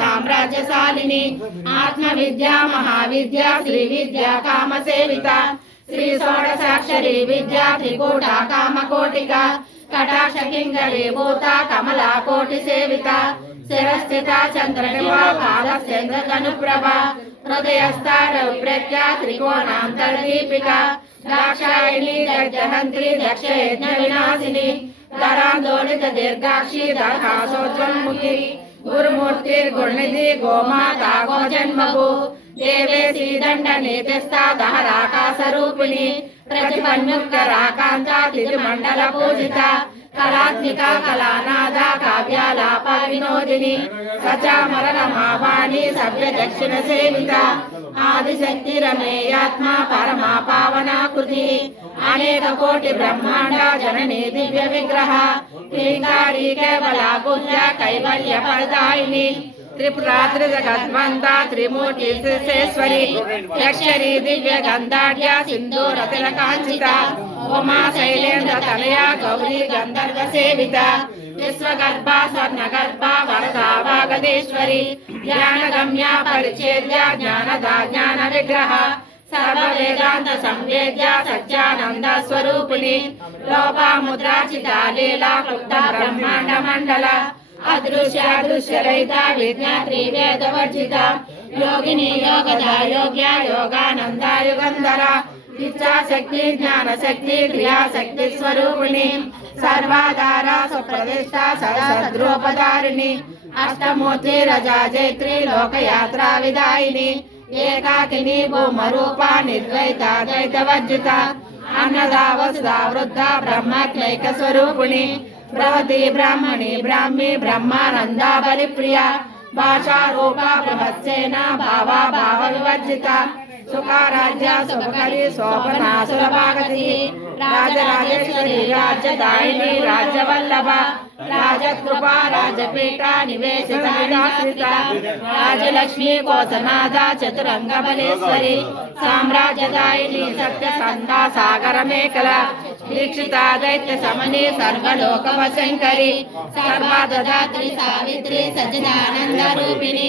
साम्राज्यशालिनी आत्मविद्या महाविद्या श्री विद्या काम सेविता श्री षोडशाक्षरी विद्या त्रिकूटा कामकोटिका कटाक्ष किंगरी भूता कमला कोटि सेविता शिरस्थिता चंद्रनिभा पादचंद्रकनुप्रभा हृदयस्था त्रिकोणांतर्दीपिका दाक्षायणी जगहंत्री दक्ष यज्ञ विनाशिनी धरांदोलित दीर्घाक्षी दर्हासोज्वलमुखी गुरुमूर्तिर्गुणनिधि गोमाता गोजन्मभू देवेशी दंडनीतिस्था दहराकाशरूपिणी प्रतिपन्मुक्तराकांता तिरुमंडल पूजिता कलात्मिका कलानादा काव्यालापा विनोदिनी सचामरमावाणी सभ्य दक्षिण सेविता आदिशक्ति रमेयात्मा परमा पावनाकृति अनेक कोटि ब्रह्मांड जननी दिव्य विग्रह क्लींकारी केवला गुह्या कैवल्य फलदायिनी त्रिपुरा त्रिजगद्वंदा त्रिमूर्ति त्रिशेश्वरी यक्षरी दिव्य गंधाढ्या सिंधूर तिलकांचिता उमा शैलेन्द्र तनया गौरी गंधर्व सेविता विश्वगर्भा स्वर्णगर्भा वरदा वागदेश्वरी ज्ञानगम्या परिच्छेद्या ज्ञानदा ज्ञान विग्रह सर्व वेदांत संवेद्या सच्चानंद स्वरूपिणी लोपा मुद्राचिता लीला क्लुप्त ब्रह्मांड मंडल अदृश्य दृश्य रहिता विज्ञात्री वेद वर्जिता योगिनी योगदा योग्या योगानंदा युगंधरा इच्छा शक्ति ज्ञान शक्ति क्रिया शक्ति स्वरूपिणी सर्वाधारा सुप्रतिष्ठा सद्रूपधारिणी अष्टमूर्ति रजा जैत्री लोकयात्रा विदायिनी एकाकिनी भूमरूपा निर्द्वैता द्वैतवर्जिता अन्नदा वसुधा वृद्धा ब्रह्मक्लैक स्वरूपिणी प्रवती ब्राह्मणी ब्राह्मी ब्रह्मानंदा बलिप्रिया भाषा रूपा ब्रह्मसेना भावा भाव विवर्जिता सुखाराज्या सुभकरी शोभना सुरभागति राजराजेश्वरी राज्यदायिनी राज्यवल्लभा राजकृपा राजपीठा निवेशिता विलासिता राजलक्ष्मी कोसनादा चतुरंग बलेश्वरी साम्राज्यदायिनी सत्यसंधा सागर मेखला दीक्षिता दैत्य समनी सर्वलोक वशंकरी सर्वदात्री सावित्री सच्चिदानंद रूपिणी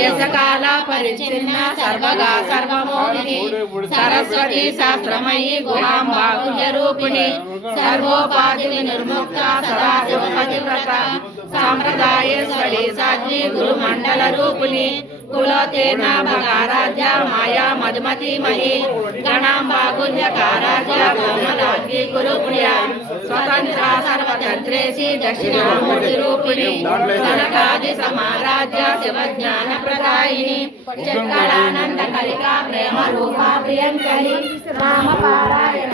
यशकाला परिचिन्ना सर्वगा सर्वमोहिनी सरस्वती शास्त्रमयी गुहांबा रूपिणी सर्वोपाधि विनिर्मुक्ता सदा पतिव्रता सांप्रदायेश्वरी साध्वी गुरुमंडल रूपिणी कुलोतेना भगाराध्या माया मधुमती मही गणांबा गुह्यकाराध्या ब्रह्मलाग्नी गुरुप्रिया स्वतंत्रा सर्वतंत्रेशी दक्षिणामूर्ति रूपिणी सनकादि समाराध्या शिवज्ञान प्रदायिनी चक्रानंद कलिका प्रेम रूपा प्रियंकरी राम पारायण